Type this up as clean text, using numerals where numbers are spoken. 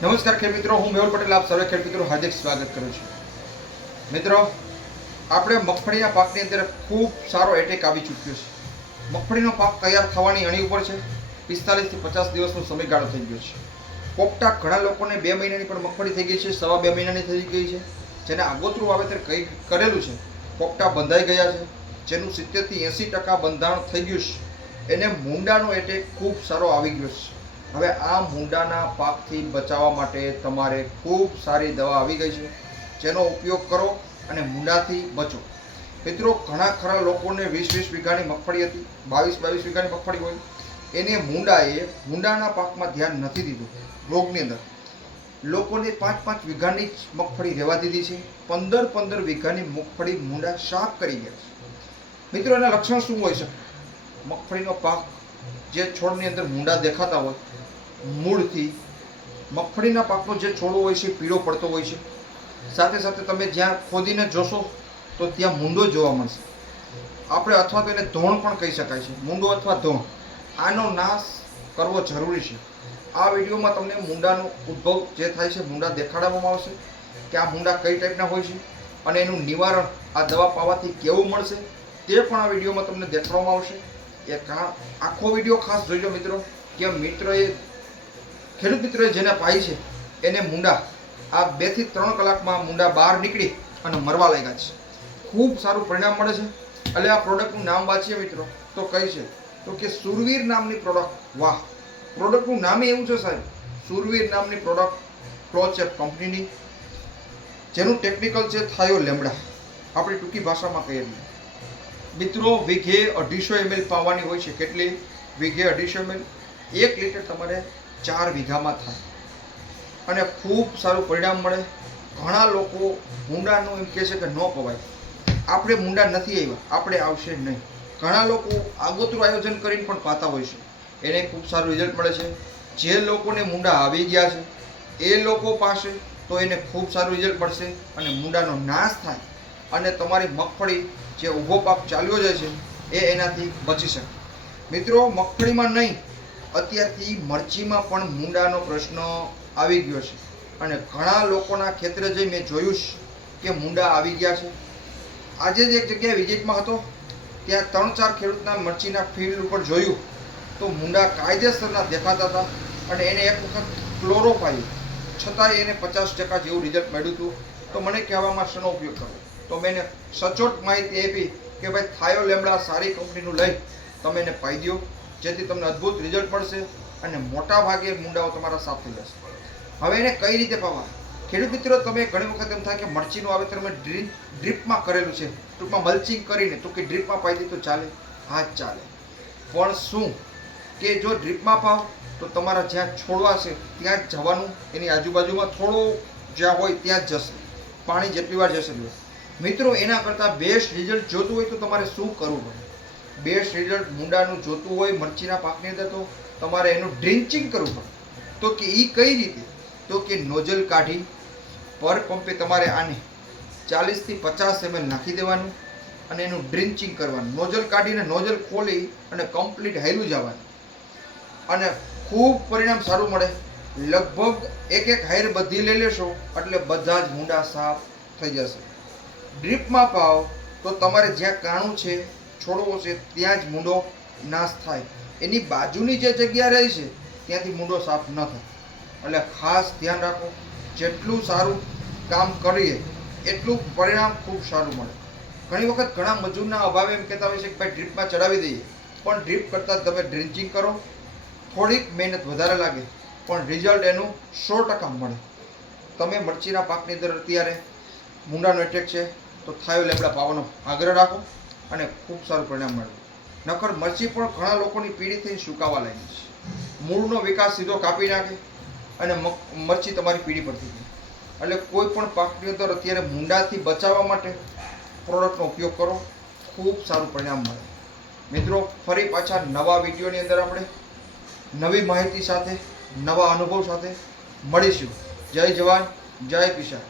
નમસ્કાર ખેડ મિત્રો, હું મેહુલ પટેલ આપ સર્વે ખેડ મિત્રો હાર્દિક સ્વાગત કરું છું. મિત્રો, આપણે મગફળીના પાકની અંદર ખૂબ સારો એટેક આવી ચૂક્યો છે. મગફળીનો પાક તૈયાર થવાની અણી ઉપર છે. 45 થી 50 દિવસનો સમયગાળો થઈ ગયો છે. પોપટા ઘણા લોકોને 2 મહિનાની પણ મગફળી થઈ ગઈ છે, 2.5 મહિનાની થઈ ગઈ છે. જેને આગોતરું વાવેતર કરેલું છે, પોપટા બંધાઈ ગયા છે, જેનું 70 થી 80% બંધાણ થઈ ગયું છે, એને મૂંડાનો એટેક ખૂબ સારો આવી ગયો છે. હવે આ મૂંડાના પાકથી બચાવવા માટે તમારે ખૂબ સારી દવા આવી ગઈ છે, જેનો ઉપયોગ કરો અને મૂંડાથી બચો. મિત્રો, ઘણા ખરા લોકોને 20-20 વીઘાની મગફળી હતી, 22-22 વીઘાની મગફળી હોય, એને મૂંડાના પાકમાં ધ્યાન નથી દીધું. રોગની અંદર લોકોને 5-5 વીઘાની જ મગફળી રહેવા દીધી છે, 15-15 વીઘાની મગફળી મૂંડા સાફ કરી ગયા છે. મિત્રો, એના લક્ષણ શું હોય છે? મગફળીનો પાક જે છોડની અંદર મૂંડા દેખાતા હોય, મૂળથી મગફળીના પાકનો જે છોડો હોય છે પીળો પડતો હોય છે. સાથે સાથે તમે જ્યાં ખોદીને જોશો તો ત્યાં મૂંડો જોવા મળશે. આપણે અથવા તો એને ધોણ પણ કહી શકાય છે, મૂંડો અથવા ધોણ. આનો નાશ કરવો જરૂરી છે. આ વિડીયોમાં તમને મૂંડાનો ઉદ્ભવ જે થાય છે, મૂંડા દેખાડવામાં આવશે કે આ મૂંડા કઈ ટાઈપના હોય છે અને એનું નિવારણ આ દવા પાવાથી કેવું મળશે તે પણ આ વિડીયોમાં તમને દેખાડવામાં આવશે. આખો વિડીયો ખાસ જોઈજો મિત્રો, કે ખેડૂત મિત્રોએ જેને પાઈ છે એને મૂંડા આ 2 થી 3 કલાકમાં મૂંડા બહાર નીકળી અને મરવા લાગ્યા છે. ખૂબ સારું પરિણામ મળે છે. એટલે આ પ્રોડક્ટનું નામ વાંચીએ મિત્રો તો કઈ છે, તો કે સુરવીર નામની પ્રોડક્ટ. વાહ, પ્રોડક્ટનું નામ એવું છે સાહેબ, સુરવીર નામની પ્રોડક્ટ, પ્લોચેપ કંપનીની, જેનું ટેકનિકલ છે થાયો લેમડા, આપણી ટૂંકી ભાષામાં કહીએ મિત્રો. વીઘે 250 ml પાવાની હોય છે. કેટલી? વીઘે 250 ml. 1 લીટર તમારે 4 વીઘામાં થાય અને ખૂબ સારું પરિણામ મળે. ઘણા લોકો મૂંડાનું એમ કહે છે કે ન પવાય, આપણે મૂંડા નથી આવ્યા, આપણે આવશે નહીં. ઘણા લોકો આગોતરું આયોજન કરીને પણ પાતા હોય છે, એને ખૂબ સારું રિઝલ્ટ મળે છે. જે લોકોને મૂંડા આવી ગયા છે એ લોકો પાસે તો એને ખૂબ સારું રિઝલ્ટ મળશે અને મૂંડાનો નાશ થાય અને તમારી મગફળી જે ઊભો પાક ચાલ્યો જાય છે એ એનાથી બચી શકે. મિત્રો, મગફળીમાં નહીં, અત્યારથી મરચીમાં પણ મૂંડાનો પ્રશ્ન આવી ગયો છે અને ઘણા લોકોના ખેતરે જઈ મેં જોયું છે કે મૂંડા આવી ગયા છે. આજે જ એક જગ્યાએ વિઝિટમાં હતો, ત્યાં 3-4 ખેડૂતના મરચીના ફિલ્ડ ઉપર જોયું તો મૂંડા કાયદેસરના દેખાતા હતા અને એને એક વખત ક્લોરો પાયું, છતાંય એને 50% જેવું રિઝલ્ટ મળ્યું હતું. તો મને કહેવામાં શેનો ઉપયોગ કરવો? તો મેં એને સચોટ માહિતી આપી કે ભાઈ થાયો લેમડા સારી કંપનીનું લઈ તમે એને પાઈ દો, જેથી તમને અદ્ભુત રિઝલ્ટ મળશે અને મોટા ભાગે મૂંડાઓ તમારા સાફ થઈ જશે. હવે એને કઈ રીતે પાવા? ખેડૂત મિત્રો, તમે ઘણી વખત એમ થાય કે મરચીનું વાવેતર અમે ડ્રીપમાં કરેલું છે, ટૂંકમાં મલ્ચિંગ કરીને તો કે ડ્રીપમાં પાઈ દીધું ચાલે? હા ચાલે, પણ શું કે જો ડ્રીપમાં પાવ તો તમારા જ્યાં છોડવા છે ત્યાં જ જવાનું, એની આજુબાજુમાં થોડો જ્યાં હોય ત્યાં જ જશે, પાણી જેટલી વાર જશે. મિત્રો, એના કરતાં બેસ્ટ રિઝલ્ટ જોતું હોય તો તમારે શું કરવું પડે? બેસ્ટ રિઝલ્ટ મૂંડાનું જોતું હોય મરચીના પાકની અંદર તો તમારે એનું ડ્રિન્ચિંગ કરવું પડે. તો કે એ કઈ રીતે? તો કે નોઝલ કાઢી પર પંપે તમારે આને 40 થી 50 ml નાખી દેવાનું અને એનું ડ્રિન્ચિંગ કરવાનું. નોઝલ કાઢીને નોઝલ ખોલી અને કમ્પ્લીટ હાયલું જવાનું અને ખૂબ પરિણામ સારું મળે. લગભગ એક હાયર બધી લઈ લેશો એટલે બધા જ મૂંડા સાફ થઈ જશે. ડ્રીપમાં પાવ તો તમારે જ્યાં કાણું છે, છોડવો છે, ત્યાં જ મૂંડો નાશ થાય. એની બાજુની જે જગ્યા રહી છે ત્યાંથી મૂંડો સાફ ન થાય. એટલે ખાસ ધ્યાન રાખો, જેટલું સારું કામ કરીએ એટલું પરિણામ ખૂબ સારું મળે. ઘણી વખત ઘણા મજૂરના અભાવે એમ કહેતા હોય છે કે ભાઈ ડ્રીપમાં ચડાવી દઈએ, પણ ડ્રીપ કરતાં તમે ડ્રિન્ચિંગ કરો, થોડીક મહેનત વધારે લાગે પણ રિઝલ્ટ એનું 100% મળે. તમે મરચીના પાકની અંદર અત્યારે મૂંડાનો એટેક છે તો થાયો લેમડા પાવાનો આગ્રહ રાખો અને ખૂબ સારું પરિણામ મળે. નકર મરચી પણ ઘણા લોકોની પીળી થઈને સુકાવા લાગી છે, મૂળનો વિકાસ સીધો કાપી નાખે અને મરચી તમારી પીળી પડતી જાય. એટલે કોઈ પણ પાકની અંદર અત્યારે મૂંડાથી બચાવવા માટે પ્રોડક્ટનો ઉપયોગ કરો, ખૂબ સારું પરિણામ મળે. મિત્રો, ફરી પાછા નવા વિડીયોની અંદર આપણે નવી માહિતી સાથે, નવા અનુભવ સાથે મળીશું. જય જવાન, જય કિસાન.